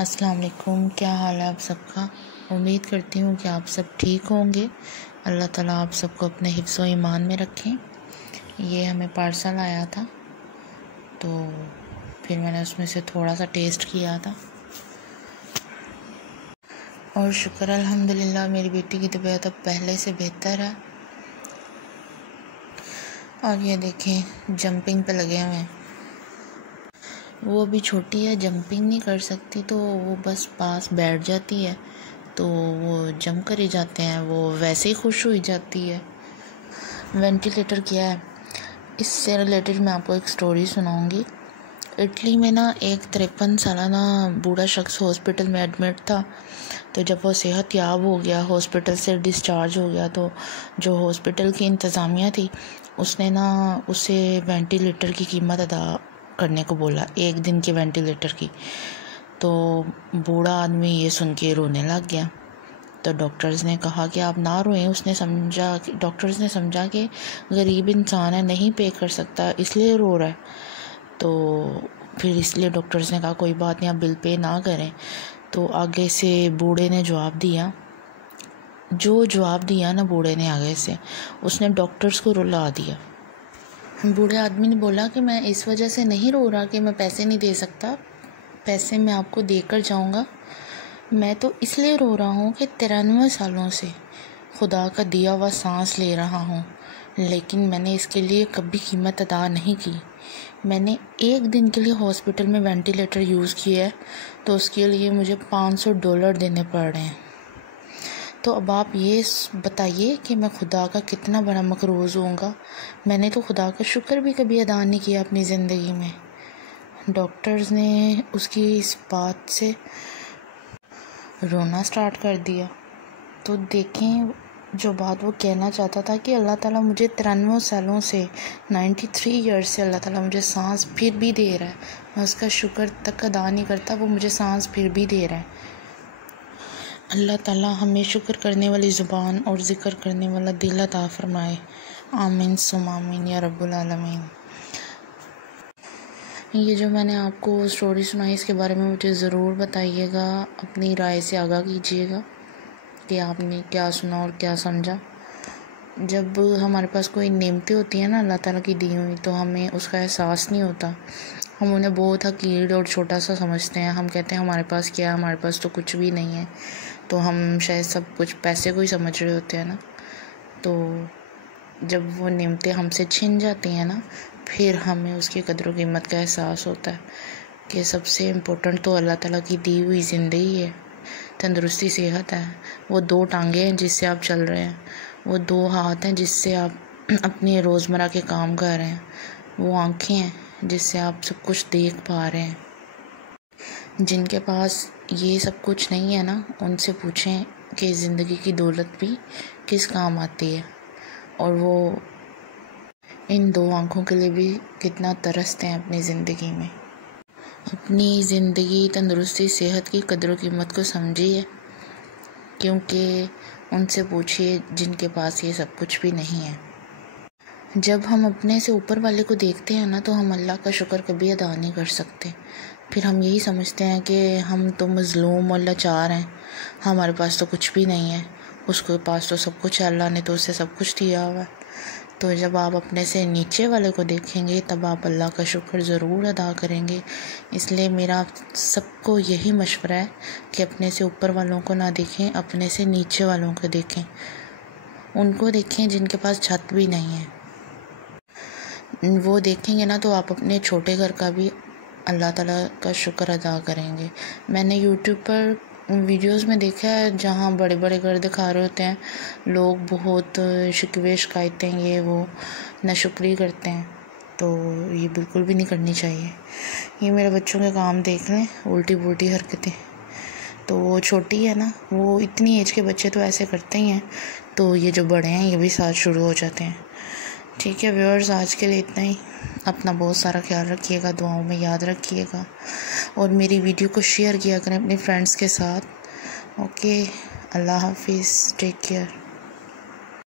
अस्सलाम वालेकुम। क्या हाल है आप सबका। उम्मीद करती हूँ कि आप सब ठीक होंगे। अल्लाह ताला आप सबको अपने हिफ्ज़ व ईमान में रखें। ये हमें पार्सल आया था तो फिर मैंने उसमें से थोड़ा सा टेस्ट किया था और शुक्र अल्हम्दुलिल्लाह मेरी बेटी की तबीयत अब पहले से बेहतर है। और ये देखें जंपिंग पे लगे हुए हैं। वो अभी छोटी है, जंपिंग नहीं कर सकती तो वो बस पास बैठ जाती है तो वो जंप कर ही जाते हैं, वो वैसे ही खुश हुई जाती है। वेंटिलेटर किया है। इससे रिलेटेड मैं आपको एक स्टोरी सुनाऊंगी। इटली में ना एक 53 सालाना बूढ़ा शख्स हॉस्पिटल में एडमिट था। तो जब वो सेहत याब हो गया, हॉस्पिटल से डिस्चार्ज हो गया, तो जो हॉस्पिटल की इंतज़ामिया थी उसने ना उसे वेंटिलेटर की कीमत अदा करने को बोला, एक दिन के वेंटिलेटर की। तो बूढ़ा आदमी ये सुन के रोने लग गया। तो डॉक्टर्स ने कहा कि आप ना रोएं। डॉक्टर्स ने समझा कि गरीब इंसान है, नहीं पे कर सकता, इसलिए रो रहा है। तो फिर इसलिए डॉक्टर्स ने कहा कोई बात नहीं, आप बिल पे ना करें। तो आगे से बूढ़े ने जवाब दिया, ना बूढ़े ने आगे से, उसने डॉक्टर्स को रुला दिया। बूढ़े आदमी ने बोला कि मैं इस वजह से नहीं रो रहा कि मैं पैसे नहीं दे सकता, पैसे मैं आपको देकर जाऊंगा। मैं तो इसलिए रो रहा हूँ कि 93 सालों से खुदा का दिया हुआ सांस ले रहा हूँ, लेकिन मैंने इसके लिए कभी कीमत अदा नहीं की। मैंने एक दिन के लिए हॉस्पिटल में वेंटिलेटर यूज़ किया है तो उसके लिए मुझे $500 देने पड़ रहे हैं। तो अब आप ये बताइए कि मैं खुदा का कितना बड़ा मकरूज़ होऊंगा। मैंने तो खुदा का शुक्र भी कभी अदा नहीं किया अपनी ज़िंदगी में। डॉक्टर्स ने उसकी इस बात से रोना स्टार्ट कर दिया। तो देखें जो बात वो कहना चाहता था कि अल्लाह ताला मुझे 93 सालों से 93 ईयर्स से अल्लाह ताला मुझे सांस फिर भी दे रहा है। मैं उसका शुक्र तक अदा नहीं करता, वो मुझे सांस फिर भी दे रहा है। अल्लाह ताला हमें शुक्र करने वाली ज़ुबान और ज़िक्र करने वाला दिल अता फरमाए। आमीन सुम आमीन या रब्बुल आलमीन। ये जो मैंने आपको स्टोरी सुनाई इसके बारे में मुझे ज़रूर बताइएगा, अपनी राय से आगाह कीजिएगा कि आपने क्या सुना और क्या समझा। जब हमारे पास कोई नेमतें होती हैं ना अल्लाह ताला की दी हुई, तो हमें उसका एहसास नहीं होता। हम उन्हें बहुत हकीर और छोटा सा समझते हैं। हम कहते हैं हमारे पास क्या है, हमारे पास तो कुछ भी नहीं है। तो हम शायद सब कुछ पैसे को ही समझ रहे होते हैं ना। तो जब वो नेमतें हमसे छिन जाती हैं ना, फिर हमें उसकी कदर कीमत का एहसास होता है कि सबसे इम्पोर्टेंट तो अल्लाह ताला की दी हुई ज़िंदगी है, तंदुरुस्ती, सेहत है। वो 2 टांगें हैं जिससे आप चल रहे हैं, वो 2 हाथ हैं जिससे आप अपने रोज़मर्रा के काम कर रहे हैं, वो आँखें हैं जिससे आप सब कुछ देख पा रहे हैं। जिनके पास ये सब कुछ नहीं है ना, उनसे पूछें कि ज़िंदगी की दौलत भी किस काम आती है, और वो इन 2 आँखों के लिए भी कितना तरसते हैं अपनी ज़िंदगी में। अपनी ज़िंदगी, तंदुरुस्ती, सेहत की कदर कीमत को समझिए, क्योंकि उनसे पूछिए जिनके पास ये सब कुछ भी नहीं है। जब हम अपने से ऊपर वाले को देखते हैं ना, तो हम अल्लाह का शुक्र कभी अदा नहीं कर सकते। फिर हम यही समझते हैं कि हम तो मज़लूम और लाचार हैं, हमारे पास तो कुछ भी नहीं है, उसके पास तो सब कुछ है, अल्लाह ने तो उससे सब कुछ दिया हुआ है। तो जब आप अपने से नीचे वाले को देखेंगे तब आप अल्लाह का शुक्र ज़रूर अदा करेंगे। इसलिए मेरा सबको यही मशवरा है कि अपने से ऊपर वालों को ना देखें, अपने से नीचे वालों को देखें। उनको देखें जिनके पास छत भी नहीं है। वो देखेंगे ना तो आप अपने छोटे घर का भी अल्लाह ताला का शुक्र अदा करेंगे। मैंने यूट्यूब पर वीडियोस में देखा है जहाँ बड़े बड़े घर दिखा रहे होते हैं, लोग बहुत शिकवे शिकायतें ये वो नाशुक्री करते हैं। तो ये बिल्कुल भी नहीं करनी चाहिए। ये मेरे बच्चों के काम देख लें, उल्टी पुल्टी हरकतें। तो वो छोटी है ना, वो इतनी एज के बच्चे तो ऐसे करते ही हैं, तो ये जो बड़े हैं ये भी साथ शुरू हो जाते हैं। ठीक है व्यूअर्स, आज के लिए इतना ही। अपना बहुत सारा ख्याल रखिएगा, दुआओं में याद रखिएगा, और मेरी वीडियो को शेयर किया करें अपने फ्रेंड्स के साथ। ओके, अल्लाह हाफिज़, टेक केयर।